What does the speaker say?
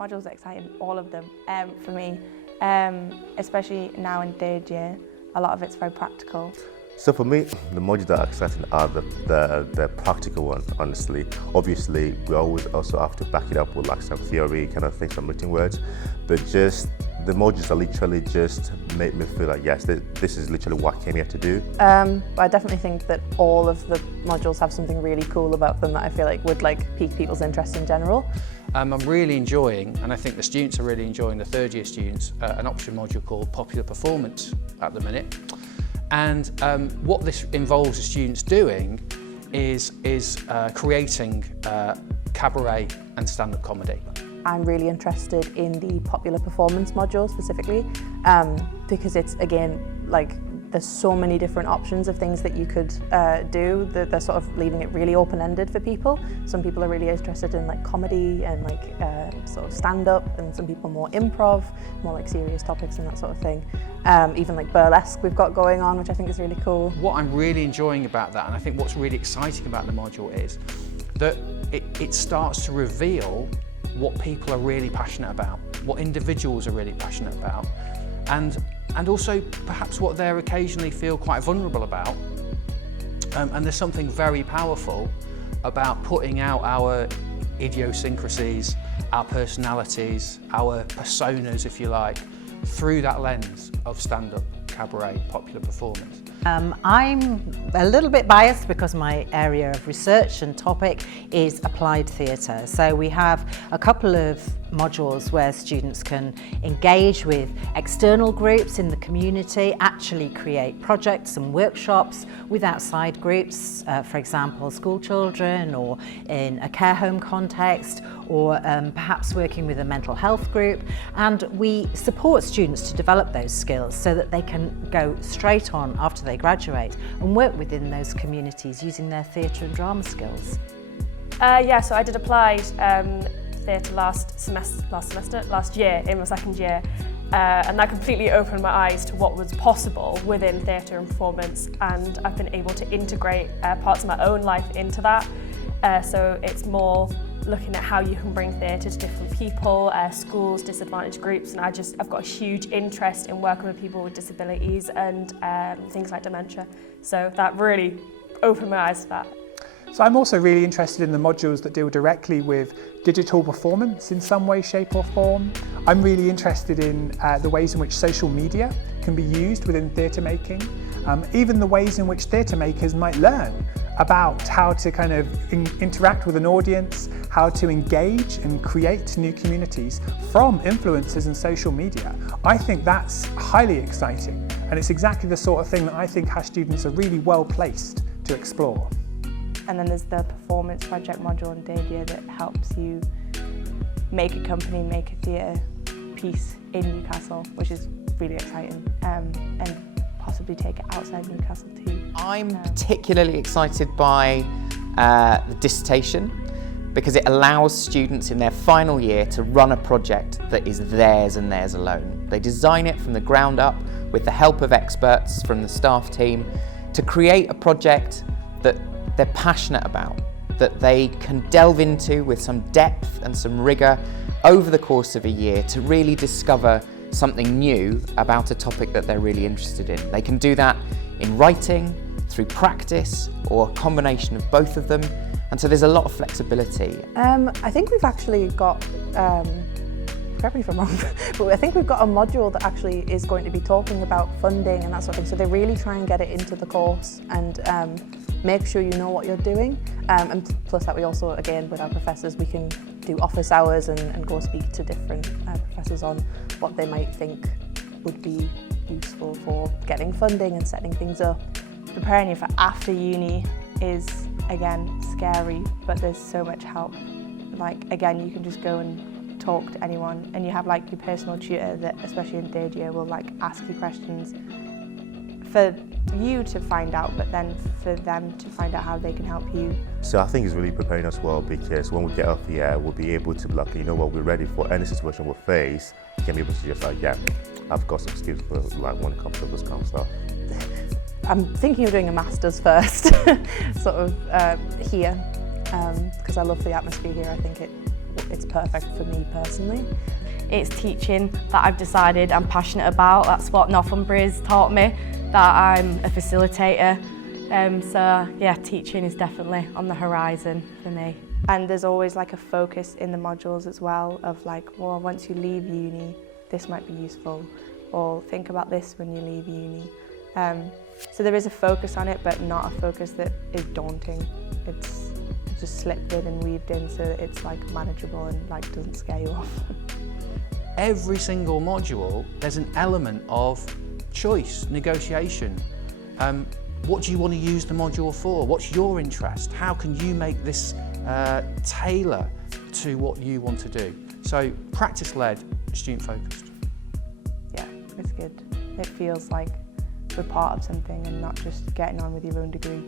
modules are exciting, all of them, for me. Especially now in third year, a lot of it's very practical. So for me, the modules that are exciting are the practical one, honestly. Obviously, we always also have to back it up with like some theory, kind of things, some written words, but just the modules are literally just make me feel like, yes, this is literally what I came here to do. I definitely think that all of the modules have something really cool about them that I feel like would pique people's interest in general. I'm really enjoying, and I think the students are really enjoying, the third year students, an option module called Popular Performance at the minute. And what this involves the students doing is creating cabaret and stand-up comedy. I'm really interested in the popular performance module specifically because it's, again, there's so many different options of things that you could do. They're sort of leaving it really open-ended for people. Some people are really interested in comedy and sort of stand-up, and some people more improv, more serious topics and that sort of thing. Even burlesque we've got going on, which I think is really cool. What I'm really enjoying about that, and I think what's really exciting about the module, is that it starts to reveal what people are really passionate about, what individuals are really passionate about, and also perhaps what they occasionally feel quite vulnerable about. And there's something very powerful about putting out our idiosyncrasies, our personalities, our personas, if you like, through that lens of stand-up, cabaret, popular performance. I'm a little bit biased because my area of research and topic is applied theatre. So we have a couple of modules where students can engage with external groups in the community, actually create projects and workshops with outside groups, for example, school children, or in a care home context, or perhaps working with a mental health group. And we support students to develop those skills so that they can go straight on after they graduate and work within those communities using their theatre and drama skills. Yeah, so I did applied theatre last year, in my second year, and that completely opened my eyes to what was possible within theatre and performance, and I've been able to integrate parts of my own life into that. So it's more looking at how you can bring theatre to different people, schools, disadvantaged groups, and I've got a huge interest in working with people with disabilities and things like dementia. So that really opened my eyes to that. So I'm also really interested in the modules that deal directly with digital performance in some way, shape or form. I'm really interested in the ways in which social media can be used within theatre making, even the ways in which theatre makers might learn about how to kind of interact with an audience, how to engage and create new communities from influencers and social media. I think that's highly exciting, and it's exactly the sort of thing that I think our students are really well placed to explore. And then there's the performance project module in third year that helps you make a company, make a theatre piece in Newcastle, which is really exciting, and possibly take it outside Newcastle too. I'm particularly excited by the dissertation, because it allows students in their final year to run a project that is theirs and theirs alone. They design it from the ground up with the help of experts from the staff team to create a project that they're passionate about, that they can delve into with some depth and some rigour over the course of a year to really discover something new about a topic that they're really interested in. They can do that in writing, through practice, or a combination of both of them, and so there's a lot of flexibility. I think we've actually got, correct me if I'm wrong, but I think we've got a module that actually is going to be talking about funding and that sort of thing, so they really try and get it into the course and make sure you know what you're doing. And plus that we also, again, with our professors, we can do office hours and go speak to different professors on what they might think would be useful for getting funding and setting things up. Preparing you for after uni is, again, scary, but there's so much help. Again, you can just go and talk to anyone, and you have your personal tutor that, especially in third year, will ask you questions for you to find out, but then for them to find out how they can help you. So I think it's really preparing us well, because when we get off here, we'll be able to be like, you know what, we're ready for any situation we face. You can be able to just yeah, I've got some skills for when it comes to this kind of stuff. I'm thinking of doing a master's first, sort of here, because I love the atmosphere here. I think it it's perfect for me personally. It's teaching that I've decided I'm passionate about. That's what Northumbria's taught me, that I'm a facilitator. So yeah, teaching is definitely on the horizon for me. And there's always like a focus in the modules as well of like, well, once you leave uni, this might be useful, or think about this when you leave uni. So there is a focus on it, but not a focus that is daunting. It's just slipped in and weaved in so that it's like manageable and like doesn't scare you off. Every single module, there's an element of choice, negotiation. What do you want to use the module for? What's your interest? How can you make this tailor to what you want to do? So practice-led, student-focused. Yeah, it's good. It feels like we're part of something and not just getting on with your own degree.